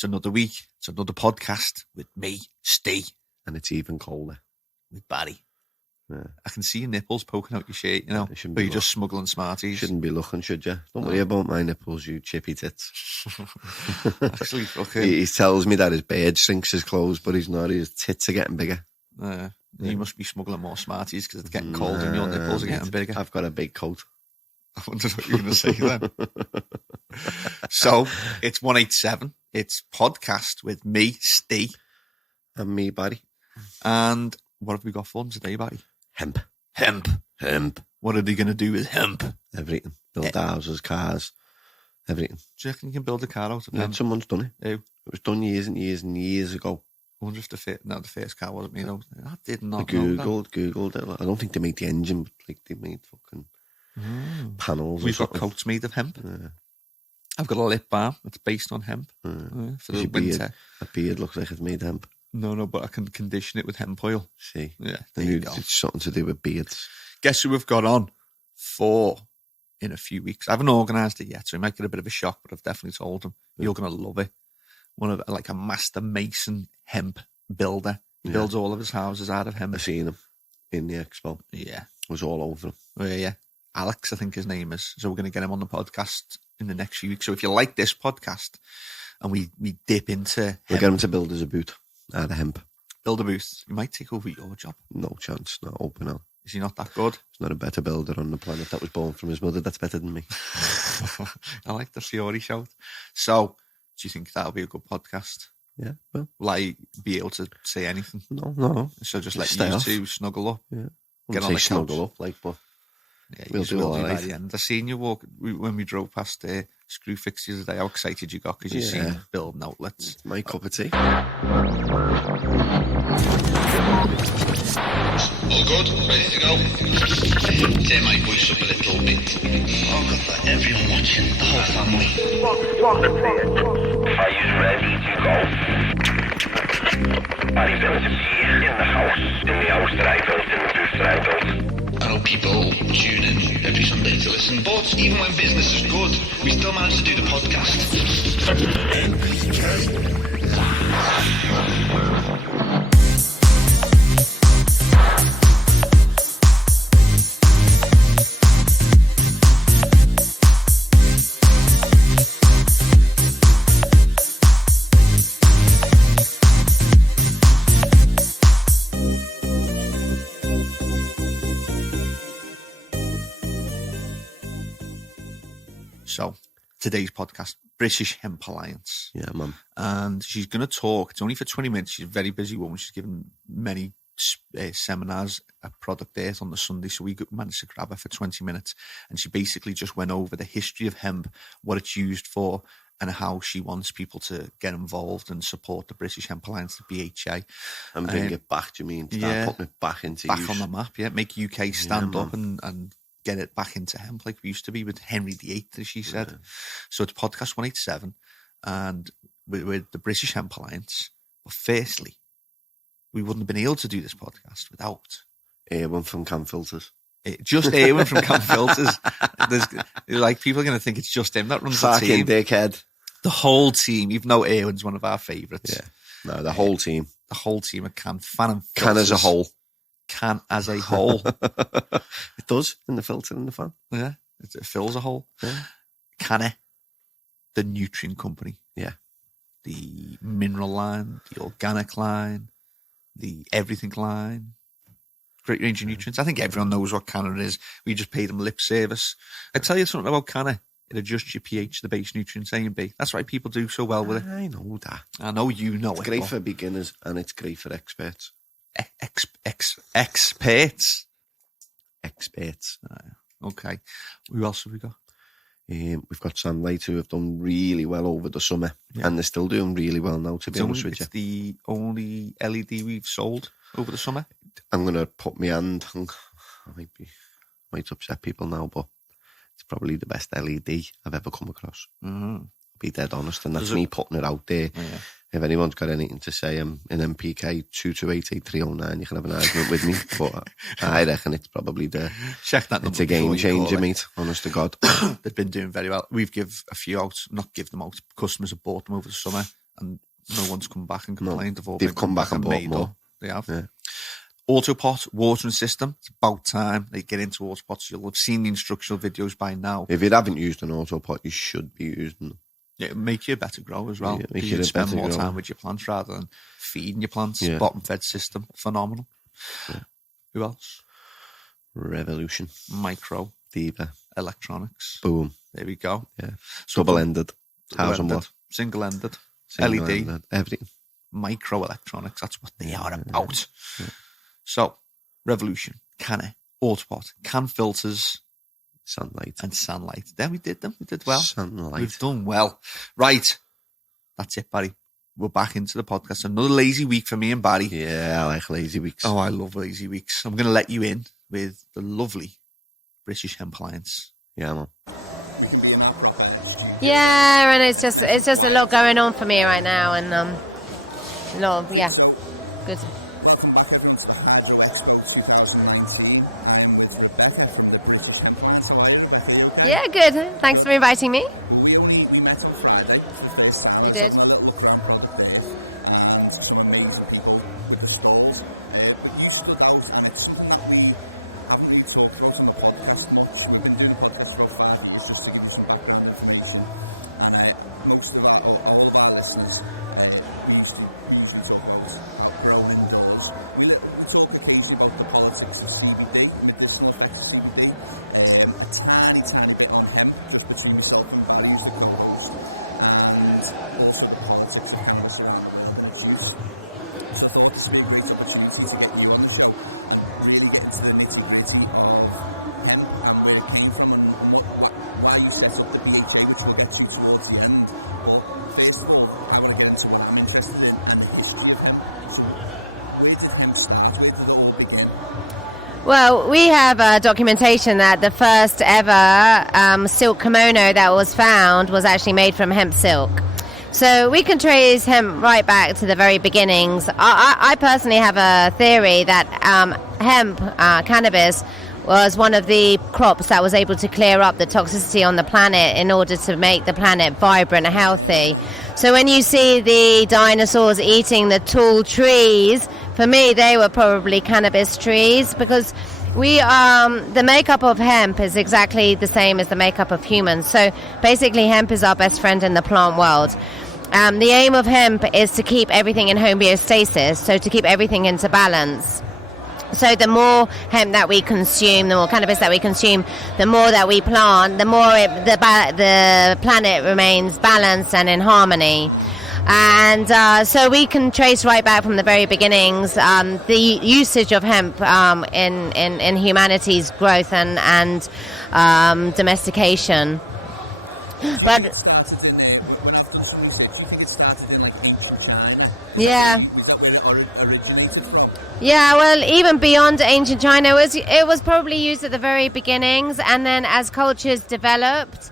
It's another week. It's another podcast with me, Steve. And it's even colder. With Barry. Yeah. I can see your nipples poking out your shirt, you know, but you're just smuggling Smarties. Shouldn't be looking, should you? Don't worry about my nipples, you chippy tits. Actually, fucking... He tells me that his beard shrinks his clothes, but he's not. His tits are getting bigger. You must be smuggling more Smarties because it's getting cold and your nipples are getting bigger. I've got a big coat. I wondered what you were going to say then. So, it's 187. It's podcast with me, Steve. And me, Barry. And what have we got for them today, Barry? Hemp. Hemp. What are they going to do with hemp? Everything. Build houses, cars, everything. Do you reckon you can build a car out of hemp? Someone's done it. Who? It was done years and years and years ago. I wonder if the first car wasn't made out. I did not know that. Googled it. I don't think they made the engine, but like they made fucking panels. We've got coats made of hemp. Yeah. I've got a lip balm that's based on hemp for the winter. A beard looks like it's made hemp. No, but I can condition it with hemp oil. See? Yeah, It's something to do with beards. Guess who we've got on for in a few weeks? I haven't organised it yet, so it might get a bit of a shock, but I've definitely told him. You're going to love it. Like a master mason hemp builder. He builds all of his houses out of hemp. I've seen him in the expo. Yeah. It was all over him. Oh, yeah. Alex, I think his name is. So we're going to get him on the podcast in the next few weeks. So if you like this podcast and we dip into hemp, we'll get him to build us a boot out of hemp. Build a booth. He might take over your job. No chance. Not open out. Is he not that good? There's not a better builder on the planet that was born from his mother that's better than me. I like the Fiore shout. So, do you think that'll be a good podcast? Yeah. Well, will I be able to say anything? No. So just let you two snuggle up. Yeah. Get on the snuggle up, like, but yeah, we'll do all right. By the end. I seen you walk when we drove past Screw Fix the other day. How excited you got because you seen building outlets. It's my cup of tea. All good? Ready to go? Turn my voice up a little bit. Oh, God, for everyone watching, the whole family. Are you ready to go? Barry built it here in the house that I built, in the booth that I built. I know people tune in every Sunday to listen, but even when business is good, we still manage to do the podcast. NPK. So, today's podcast, British Hemp Alliance. Yeah, man. And she's going to talk. It's only for 20 minutes. She's a very busy woman. She's given many seminars at Product Earth on the Sunday. So we managed to grab her for 20 minutes. And she basically just went over the history of hemp, what it's used for, and how she wants people to get involved and support the British Hemp Alliance, the BHA. And bring it back, do you mean? Start putting it back into use. Back on the map, yeah. Make UK stand up and get it back into hemp like we used to be with Henry VIII, as she said. Yeah. So it's podcast 187, and we're the British Hemp Alliance. But firstly, we wouldn't have been able to do this podcast without Erwin from Can Filters. Just Erwin from Can Filters. Like, people are going to think it's just him that runs the team. Fucking dickhead. The whole team, even though Erwin's one of our favourites. Yeah. No, the whole team. The whole team of Can. Fan and Filters. Can as a whole. Can as a whole. It does, in the filter and the fan. Yeah, it fills a hole. Yeah. CANNA, the nutrient company. Yeah. The mineral line, the organic line, the everything line. Great range of nutrients. I think everyone knows what CANNA is. We just pay them lip service. I tell you something about CANNA. It adjusts your pH, the base nutrients A and B. That's why people do so well with it. I know that. I know you know it's great for beginners and it's great for experts. Experts. Okay. Who else have we got? We've got SANlight, who have done really well over the summer, and they're still doing really well now, to be honest with you. It's the only LED we've sold over the summer. I'm going to put my hand on, I might upset people now, but it's probably the best LED I've ever come across. Mm-hmm. Be dead honest, and that's me putting it out there. Yeah. If anyone's got anything to say, I'm in NPK 2288309. You can have an argument with me, but I reckon it's probably check that. It's a game changer, mate. Honest to God, they've been doing very well. We've not give them out. Customers have bought them over the summer, and no one's come back and complained. They've come back and bought more. They have. Yeah. AutoPot watering system. It's about time they get into AutoPots. You'll have seen the instructional videos by now. If you haven't used an AutoPot, you should be using them. Yeah, it'll make you a better grower as well. Yeah, make you you a spend better more grower. time with your plants rather than feeding your plants. Yeah. Bottom fed system, phenomenal. Yeah. Who else? Revolution. Micro Diva. electronics. Boom. There we go. Yeah. Double-ended. 1,000 watt. Single-ended. Single-ended. LED. Everything. Micro electronics. That's what they are about. Yeah. So, Revolution, CANNA, AutoPot, can filters, SANlight. and SANlight. Then we did them. We did well. SANlight. We've done well. Right. That's it, Barry. We're back into the podcast. Another lazy week for me and Barry. Yeah, I like lazy weeks. Oh, I love lazy weeks. I'm going to let you in with the lovely British Hemp clients. Yeah, man. Yeah, and it's just a lot going on for me right now, and a lot of, yeah, good. Yeah, good. Thanks for inviting me. You did. Well, we have documentation that the first ever silk kimono that was found was actually made from hemp silk. So we can trace hemp right back to the very beginnings. I personally have a theory that hemp, cannabis, was one of the crops that was able to clear up the toxicity on the planet in order to make the planet vibrant and healthy. So when you see the dinosaurs eating the tall trees, for me they were probably cannabis trees, because the makeup of hemp is exactly the same as the makeup of humans. So basically hemp is our best friend in the plant world. The aim of hemp is to keep everything in homeostasis, so to keep everything into balance. So the more hemp that we consume, the more cannabis that we consume, the more that we plant, the more the planet remains balanced and in harmony. And so we can trace right back from the very beginnings the usage of hemp in humanity's growth and domestication. But yeah. Yeah, well, even beyond ancient China, it was probably used at the very beginnings, and then as cultures developed,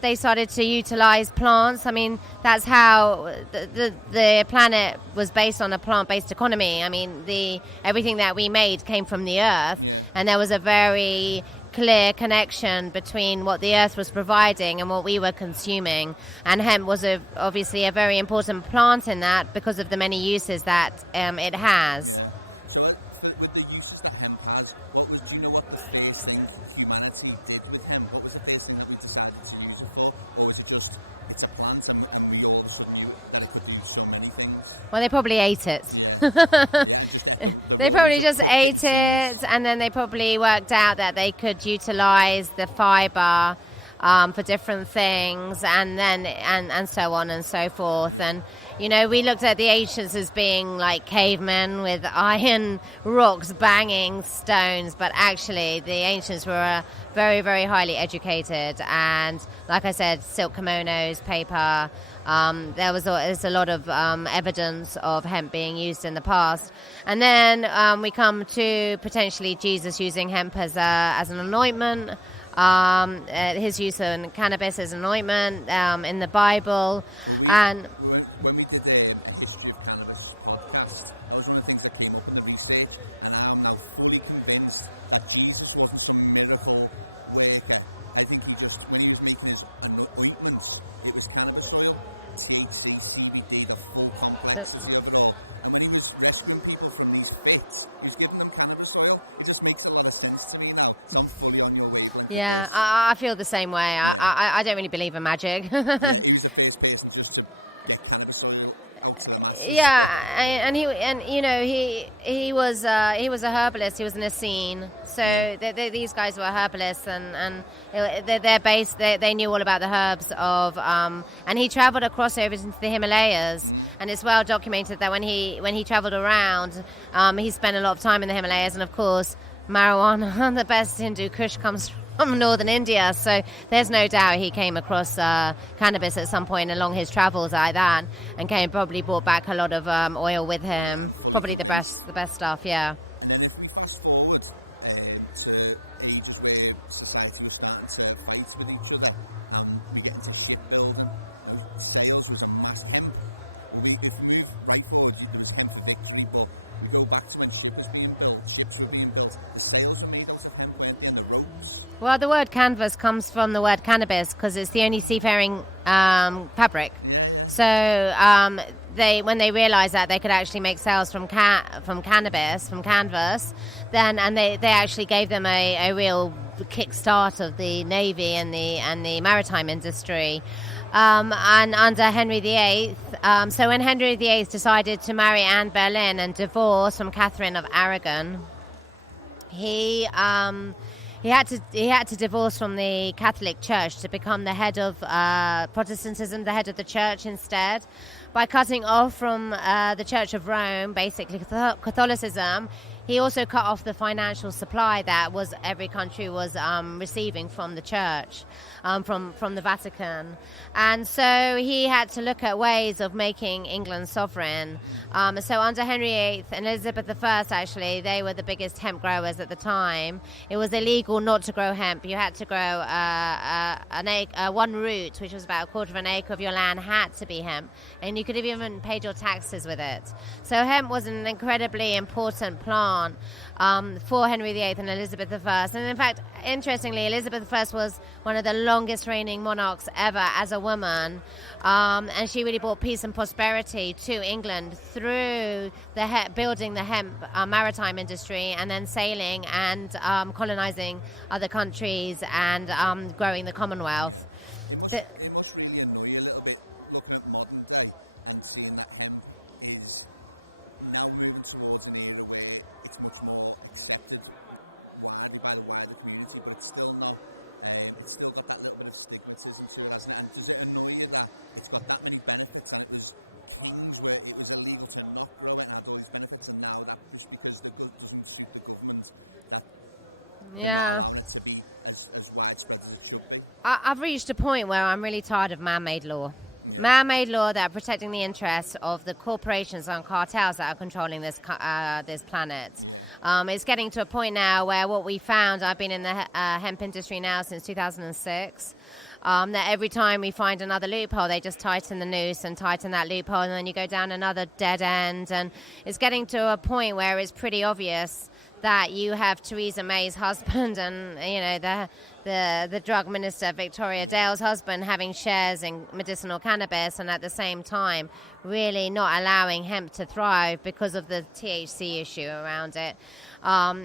they started to utilize plants. I mean, that's how the planet was based on a plant-based economy. I mean, everything that we made came from the earth, and there was a very clear connection between what the earth was providing and what we were consuming. And hemp was obviously a very important plant in that because of the many uses that it has. Well, they probably ate it. They probably just ate it, and then they probably worked out that they could utilize the fiber for different things, and then and so on and so forth. And you know, we looked at the ancients as being like cavemen with iron rocks banging stones, but actually the ancients were very, very highly educated, and like I said, silk kimonos, paper. There's a lot of evidence of hemp being used in the past. And then we come to potentially Jesus using hemp as an anointment, his use of cannabis as an ointment in the Bible. And when we did a history of cannabis podcast, that was one of the things that came up that we said, and I'm now fully convinced that Jesus wasn't some miracle breaker. I think he just, when he was making his ointments, it was cannabis oil, THC, CBD, Yeah, I feel the same way. I don't really believe in magic. Yeah, and he was a herbalist. He was an Essene. So these guys were herbalists, and they're based. They knew all about the herbs of. And he traveled across over into the Himalayas, and it's well documented that when he traveled around, he spent a lot of time in the Himalayas, and of course, marijuana, the best Hindu Kush, comes from northern India, so there's no doubt he came across cannabis at some point along his travels like that, and probably brought back a lot of oil with him. Probably the best stuff, yeah. Well, the word canvas comes from the word cannabis because it's the only seafaring fabric. So when they realised that they could actually make sails from canvas, then they actually gave them a real kickstart of the navy and the maritime industry. And under Henry VIII, so when Henry VIII decided to marry Anne Boleyn and divorce from Catherine of Aragon, he had to divorce from the Catholic Church to become the head of Protestantism, the head of the church instead. By cutting off from the Church of Rome, basically Catholicism, he also cut off the financial supply that every country was receiving from the church, from the Vatican. And so he had to look at ways of making England sovereign. So under Henry VIII and Elizabeth I, actually, they were the biggest hemp growers at the time. It was illegal not to grow hemp. You had to grow one root, which was about a quarter of an acre of your land, had to be hemp. And you could have even paid your taxes with it. So hemp was an incredibly important plant for Henry VIII and Elizabeth I. And in fact, interestingly, Elizabeth I was one of the longest reigning monarchs ever as a woman. And she really brought peace and prosperity to England through building the hemp maritime industry, and then sailing and colonizing other countries and growing the Commonwealth. Yeah. I've reached a point where I'm really tired of man-made law. Man-made law that are protecting the interests of the corporations and cartels that are controlling this planet. It's getting to a point now where what we found, I've been in the hemp industry now since 2006, that every time we find another loophole, they just tighten the noose and tighten that loophole, and then you go down another dead end. And it's getting to a point where it's pretty obvious that you have Theresa May's husband and the drug minister Victoria Dale's husband having shares in medicinal cannabis, and at the same time really not allowing hemp to thrive because of the THC issue around it.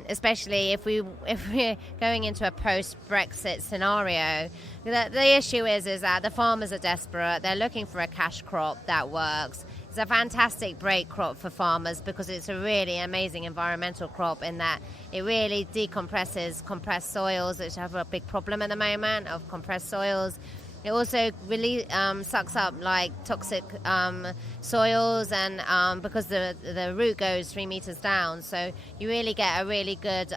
Especially if we're going into a post-Brexit scenario, the issue is that the farmers are desperate. They're looking for a cash crop that works. It's a fantastic break crop for farmers because it's a really amazing environmental crop in that it really decompresses compressed soils, which have a big problem at the moment of compressed soils. It also really sucks up like toxic soils, and because the root goes 3 meters down, so you really get a really good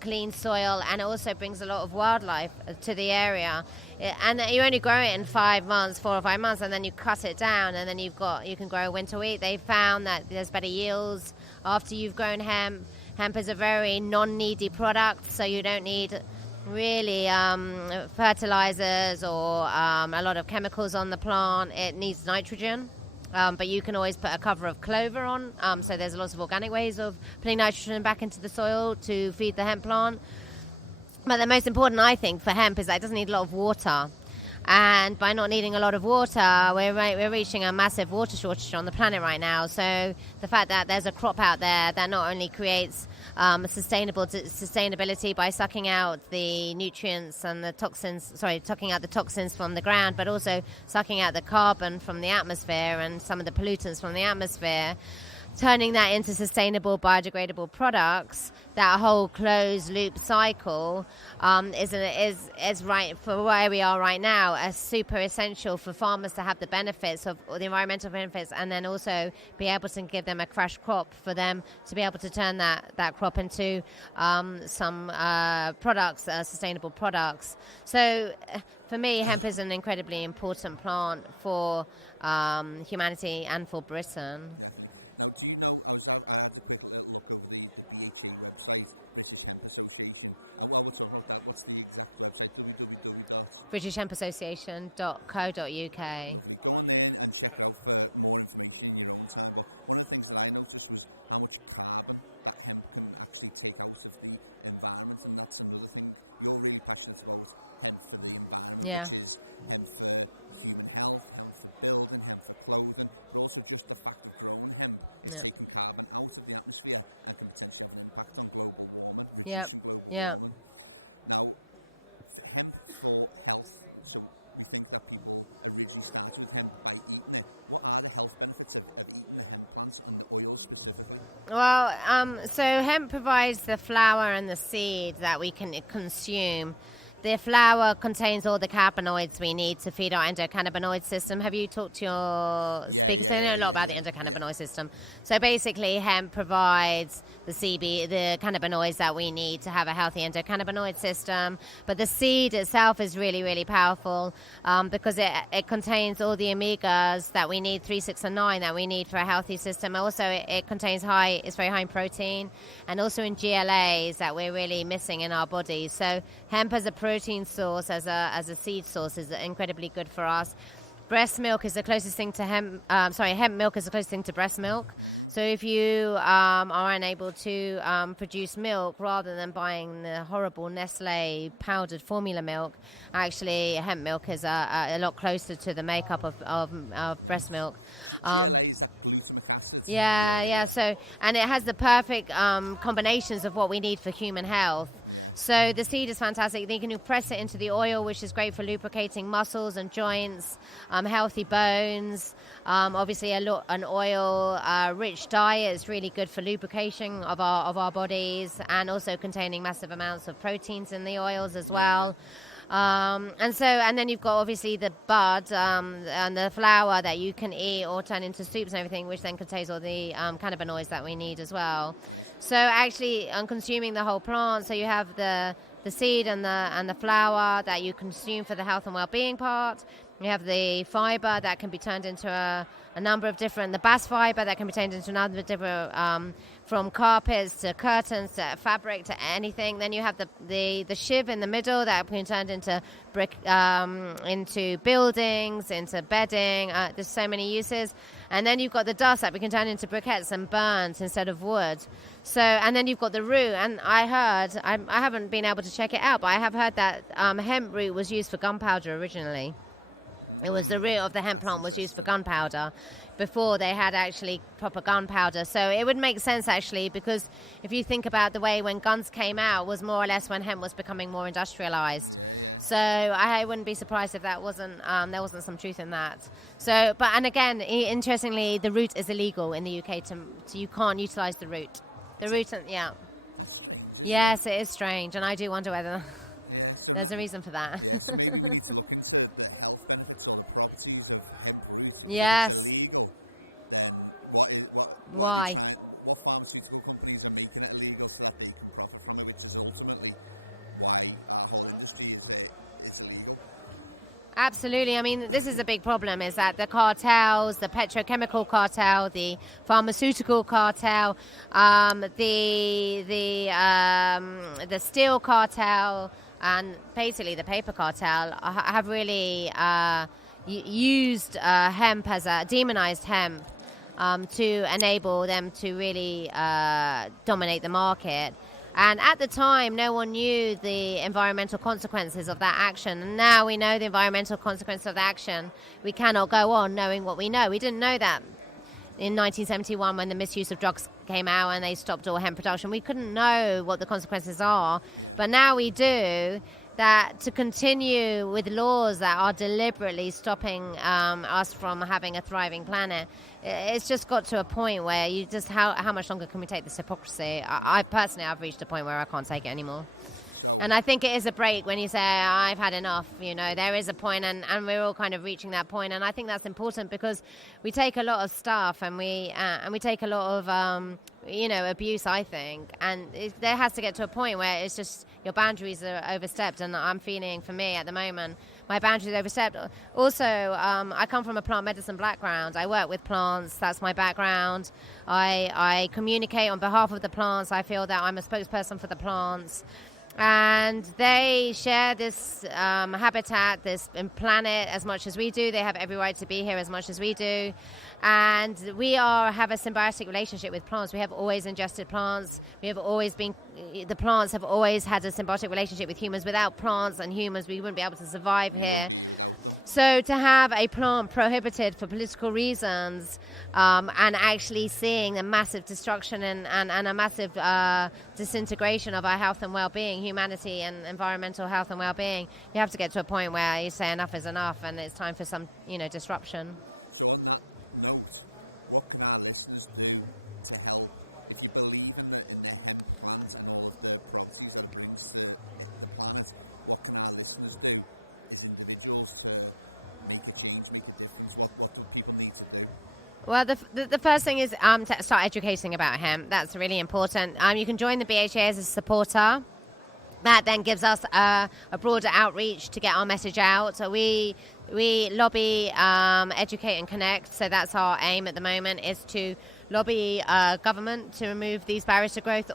clean soil, and it also brings a lot of wildlife to the area. And you only grow it in 4 or 5 months, and then you cut it down, and then you can grow winter wheat. They found that there's better yields after you've grown hemp. Hemp is a very non-needy product, so you don't need really fertilizers or a lot of chemicals on the plant. It needs nitrogen, but you can always put a cover of clover on, so there's lots of organic ways of putting nitrogen back into the soil to feed the hemp plant. But the most important, I think, for hemp is that it doesn't need a lot of water. And by not needing a lot of water, we're reaching a massive water shortage on the planet right now. So the fact that there's a crop out there that not only creates sustainability by sucking out the nutrients and the toxins, sucking out the toxins from the ground, but also sucking out the carbon from the atmosphere and some of the pollutants from the atmosphere, turning that into sustainable biodegradable products, that whole closed loop cycle is right for where we are right now, as super essential for farmers to have the benefits of the environmental benefits, and then also be able to give them a crash crop for them to be able to turn that crop into some products, sustainable products. So for me, hemp is an incredibly important plant for humanity and for Britain. BritishHempAssociation.co.uk. Yeah. Yeah. Yep. Yep. Well, so hemp provides the flower and the seed that we can consume. The flower contains all the cannabinoids we need to feed our endocannabinoid system. Have you talked to your speakers? They know a lot about the endocannabinoid system. So basically, hemp provides the cannabinoids that we need to have a healthy endocannabinoid system. But the seed itself is really, really powerful because it contains all the omegas that we need, 3, 6, and 9, that we need for a healthy system. Also, it's very high in protein, and also in GLAs that we're really missing in our bodies. So hemp as a protein source, as a seed source, is incredibly good for us. Breast milk is the closest thing to hemp milk is the closest thing to breast milk. So if you are unable to produce milk, rather than buying the horrible Nestle powdered formula milk, actually hemp milk is a lot closer to the makeup of breast milk. Yeah. So, and it has the perfect combinations of what we need for human health. So the seed is fantastic. Then you can press it into the oil, which is great for lubricating muscles and joints, healthy bones. Obviously, an oil-rich diet is really good for lubrication of our bodies, and also containing massive amounts of proteins in the oils as well. And then you've got obviously the bud and the flower that you can eat or turn into soups and everything, which then contains all the cannabinoids that we need as well. So actually, consuming the whole plant, so you have the seed and the flower that you consume for the health and well-being part. You have the fiber that can be turned into a number of different, the bast fiber that can be turned into a number of different, from carpets to curtains to fabric to anything. Then you have the shiv in the middle that can be turned into brick, into buildings, into bedding. There's so many uses. And then you've got the dust that we can turn into briquettes and burnt instead of wood. So, and then you've got the root. And I heard, I haven't been able to check it out, but I have heard that hemp root was used for gunpowder originally. It was the root of the hemp plant was used for gunpowder before they had actually proper gunpowder. So it would make sense actually, because if you think about the way when guns came out was more or less when hemp was becoming more industrialized. So I wouldn't be surprised if that wasn't there wasn't some truth in that. So, but and again, interestingly, the root is illegal in the UK. So you can't utilize the root. The root, yeah. Yes, it is strange, and I do wonder whether there's a reason for that. Yes. Why? Absolutely. I mean, this is a big problem, is that the cartels, the petrochemical cartel, the pharmaceutical cartel, the steel cartel, and basically the paper cartel have really used hemp as demonized hemp to enable them to really dominate the market. And at the time, no one knew the environmental consequences of that action. And now we know the environmental consequences of the action. We cannot go on knowing what we know. We didn't know that in 1971 when the misuse of drugs came out and they stopped all hemp production. We couldn't know what the consequences are. But now we do. That to continue with laws that are deliberately stopping us from having a thriving planet, it's just got to a point where you just, how much longer can we take this hypocrisy? I personally, I've reached a point where I can't take it anymore. And I think it is a break when you say, I've had enough, there is a point, and we're all kind of reaching that point. And I think that's important because we take a lot of stuff and we take a lot of, abuse, I think. And there has to get to a point where it's just your boundaries are overstepped. And I'm feeling, for me at the moment, my boundaries are overstepped. Also, I come from a plant medicine background. I work with plants. That's my background. I communicate on behalf of the plants. I feel that I'm a spokesperson for the plants. And they share this habitat, this planet as much as we do. They have every right to be here as much as we do. And we have a symbiotic relationship with plants. We have always ingested plants. The plants have always had a symbiotic relationship with humans. Without plants and humans, we wouldn't be able to survive here. So to have a plant prohibited for political reasons and actually seeing a massive destruction and a massive disintegration of our health and well-being, humanity and environmental health and well-being, you have to get to a point where you say enough is enough and it's time for some, disruption. Well, the first thing is to start educating about hemp. That's really important. You can join the BHA as a supporter. That then gives us a broader outreach to get our message out. So we lobby, educate and connect. So that's our aim at the moment, is to lobby government to remove these barriers to growth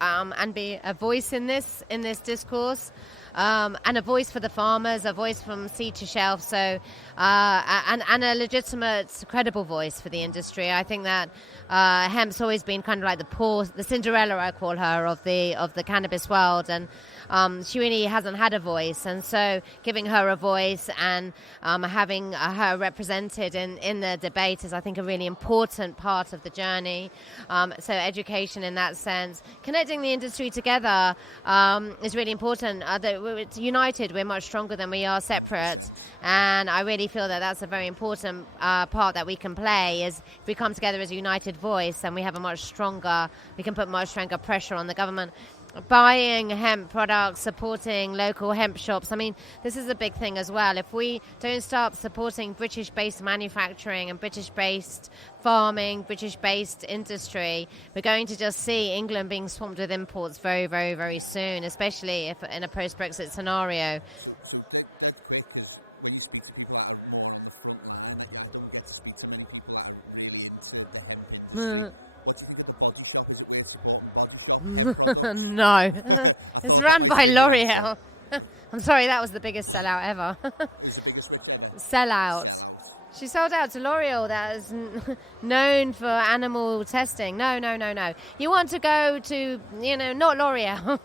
and be a voice in this discourse. And a voice for the farmers, a voice from seed to shelf, so and a legitimate, credible voice for the industry. I think that hemp's always been kind of like the Cinderella, I call her, of the cannabis world, and she really hasn't had a voice, and so giving her a voice and having her represented in the debate is, I think, a really important part of the journey. So education in that sense, connecting the industry together is really important. It's united, we're much stronger than we are separate, and I really feel that that's a very important part that we can play, is if we come together as a united voice and we can put much stronger pressure on the government. Buying hemp products, supporting local hemp shops. I mean, this is a big thing as well. If we don't start supporting British-based manufacturing and British-based farming, British-based industry, we're going to just see England being swamped with imports very, very, very soon, especially if in a post-Brexit scenario. No, it's run by L'Oreal. I'm sorry, that was the biggest sellout ever. Sellout. She sold out to L'Oreal, that is known for animal testing. No. You want to go to, not L'Oreal,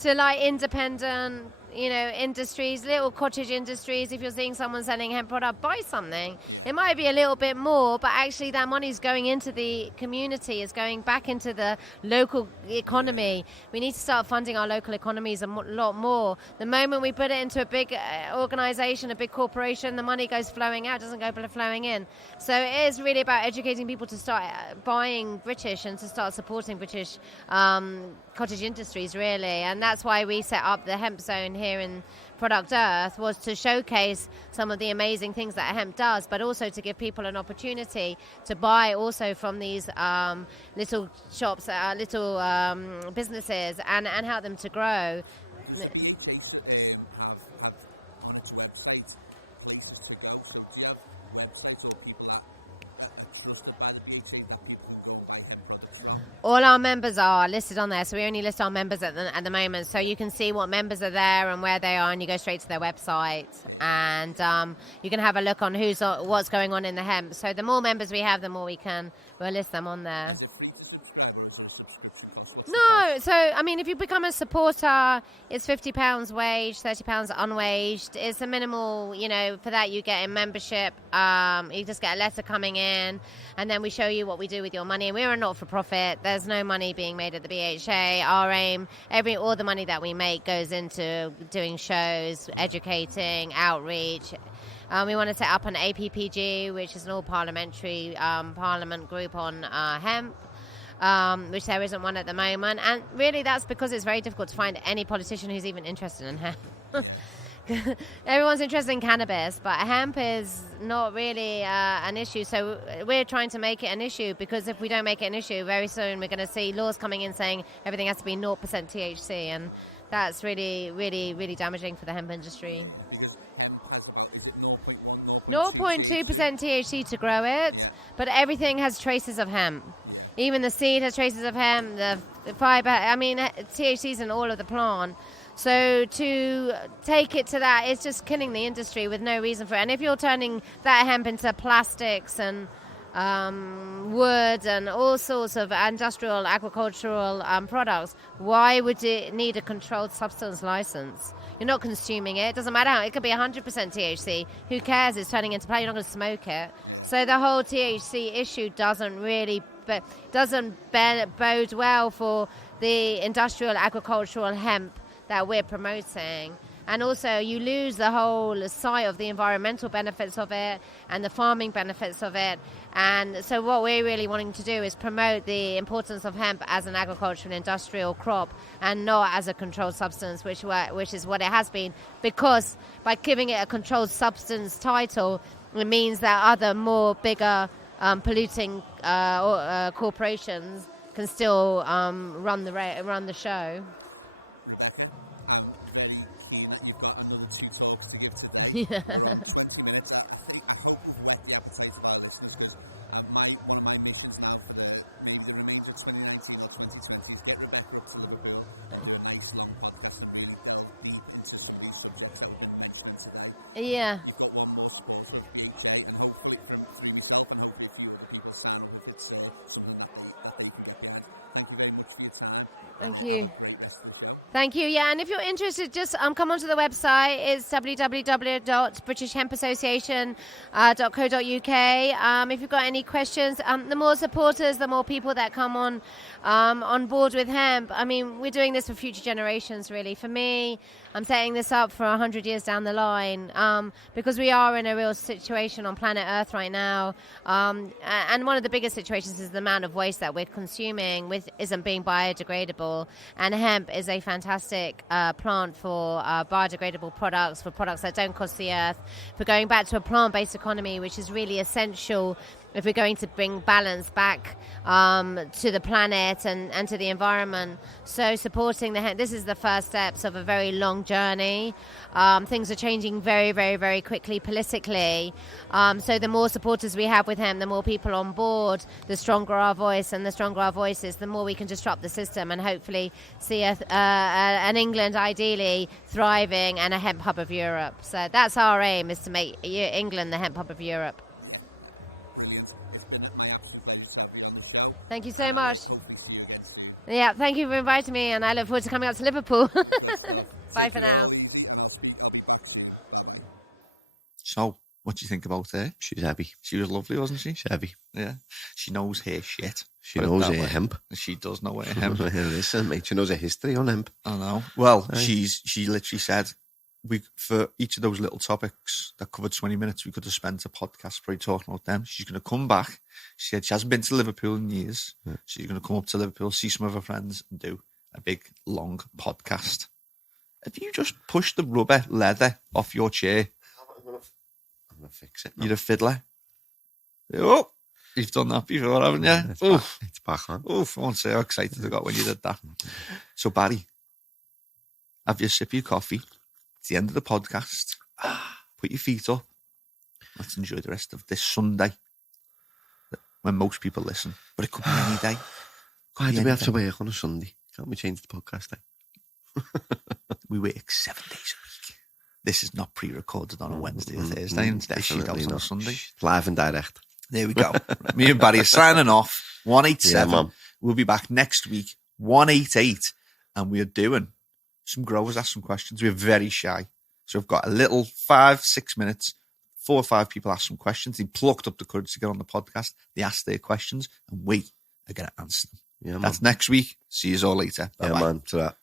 to like independent, industries, little cottage industries. If you're seeing someone selling hemp product, buy something. It might be a little bit more, but actually that money's going into the community, is going back into the local economy. We need to start funding our local economies a lot more. The moment we put it into a big organization, a big corporation, the money goes flowing out, doesn't go flowing in. So it is really about educating people to start buying British and to start supporting British cottage industries, really. And that's why we set up the hemp zone here in Product Earth, was to showcase some of the amazing things that hemp does, but also to give people an opportunity to buy also from these little shops, little businesses, and help them to grow. All our members are listed on there, so we only list our members at the moment. So you can see what members are there and where they are, and you go straight to their website, and you can have a look on what's going on in the hemp. So the more members we have, the more we'll list them on there. No, so I mean, if you become a supporter, it's £50 wage, £30 unwaged. It's a minimal, for that you get a membership. You just get a letter coming in, and then we show you what we do with your money. And we're a not-for-profit. There's no money being made at the BHA. Our aim, all the money that we make goes into doing shows, educating, outreach. We want to set up an APPG, which is an all-parliamentary parliament group on hemp. Which there isn't one at the moment, and really that's because it's very difficult to find any politician who's even interested in hemp. Everyone's interested in cannabis, but hemp is not really an issue, so we're trying to make it an issue, because if we don't make it an issue, very soon we're going to see laws coming in saying everything has to be 0% THC, and that's really, really, really damaging for the hemp industry. 0.2% THC to grow it, but everything has traces of hemp. Even the seed has traces of hemp, the fiber. I mean, THC is in all of the plant. So to take it to that, it's just killing the industry with no reason for it. And if you're turning that hemp into plastics and wood and all sorts of industrial, agricultural products, why would it need a controlled substance license? You're not consuming it. It doesn't matter how. It could be 100% THC. Who cares? It's turning into plant. You're not going to smoke it. So the whole THC issue doesn't bode well for the industrial agricultural hemp that we're promoting. And also you lose the whole sight of the environmental benefits of it and the farming benefits of it. And so what we're really wanting to do is promote the importance of hemp as an agricultural and industrial crop and not as a controlled substance, which is what it has been, because by giving it a controlled substance title, it means that other more bigger polluting corporations can still run the show. Yeah. Yeah. Thank you. Yeah, and if you're interested, just come onto the website. It's www.britishhempassociation.co.uk. If you've got any questions, the more supporters, the more people that come on board with hemp. I mean, we're doing this for future generations, really. For me, I'm setting this up for 100 years down the line, because we are in a real situation on planet Earth right now. And one of the biggest situations is the amount of waste that we're consuming, which isn't being biodegradable. And hemp is a fantastic plant for biodegradable products, for products that don't cost the earth, for going back to a plant-based economy, which is really essential if we're going to bring balance back to the planet and to the environment. So supporting the hemp, this is the first steps of a very long journey. Things are changing very, very, very quickly politically. So the more supporters we have with hemp, the more people on board, the stronger our voice, and the stronger our voices, the more we can disrupt the system and hopefully see an England ideally thriving and a hemp hub of Europe. So that's our aim, is to make England the hemp hub of Europe. Thank you so much. Yeah, thank you for inviting me, and I look forward to coming up to Liverpool. Bye for now. So, what do you think about her? She's heavy. She was lovely, wasn't she? She's heavy. Yeah. She knows her shit. She knows her hemp. She does know her hemp. Listen, mate, she knows her history on hemp. I know. Well, she literally said, for each of those little topics that covered 20 minutes, we could have spent a podcast probably talking about them. She's going to come back. She said she hasn't been to Liverpool in years. Yeah. She's going to come up to Liverpool, see some of her friends, and do a big, long podcast. Have you just pushed the rubber leather off your chair? I'm going to fix it now. You're a fiddler. Oh, you've done that before, haven't you? It's back on. Oof, I won't say how excited I got when you did that. So, Barry, have your sip of your coffee. It's the end of the podcast. Put your feet up. Let's enjoy the rest of this Sunday when most people listen. But it could be any day. Why do we have to work on a Sunday? Can't we change the podcast day? We work 7 days a week. This is not pre-recorded on a Wednesday or Thursday. And this shit out on a Sunday. Live and direct. There we go. Me and Barry are signing off. 187. Yeah, Mum. We'll be back next week 188, and we are doing some growers ask some questions. We're very shy. So we've got a little 5-6 minutes. 4 or 5 people asked some questions. They plucked up the courage to get on the podcast. They asked their questions, and we are going to answer them. Yeah, man. That's next week. See you all later. Bye-bye. Yeah, man. To that.